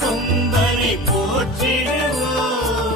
கொம்பனை போற்றிடுவோம்.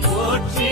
போற்றி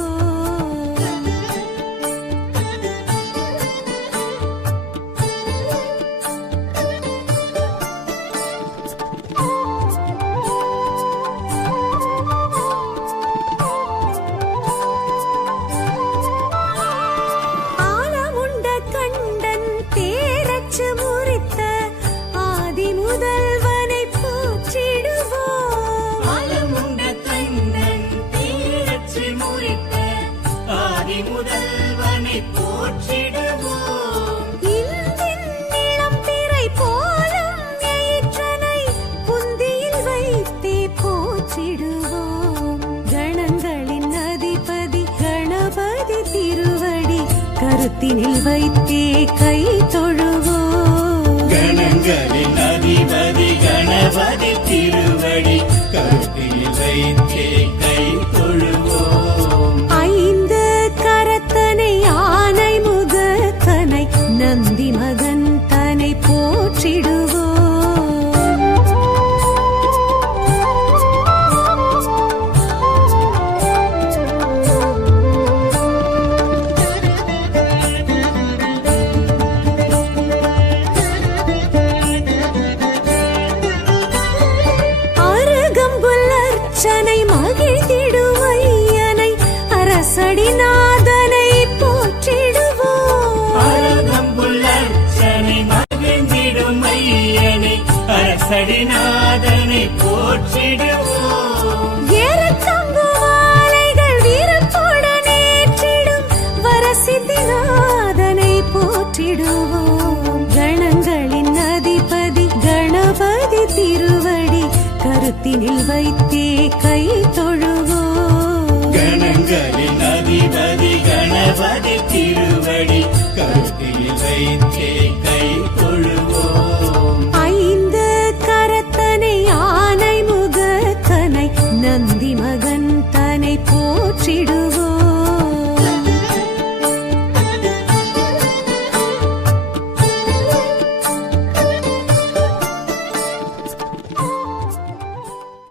கருத்தினில் வைத்தே கை தொழுவோ கணங்களின் அதிபதி கணபதி அரசடிநாதனை போற்றிடுவோம். அழகம்புள்ளர்ச்சனை மகிழ்ந்திடும் ஐயனை அரசடிநாதனை போற்றிடுவோம். ஏறத்தங்கு மாலைகள் வீரத்துடன் ஏற்றிடும் வரசித்திநாதனை போற்றிடுவோம். கணங்களின் அதிபதி கணபதி திருவடி கருத்தினில் வைத்தே கை தொழுவோம் கணங்களின் அதிபதி கணபதி திருவடி கருத்தில் வைத்தே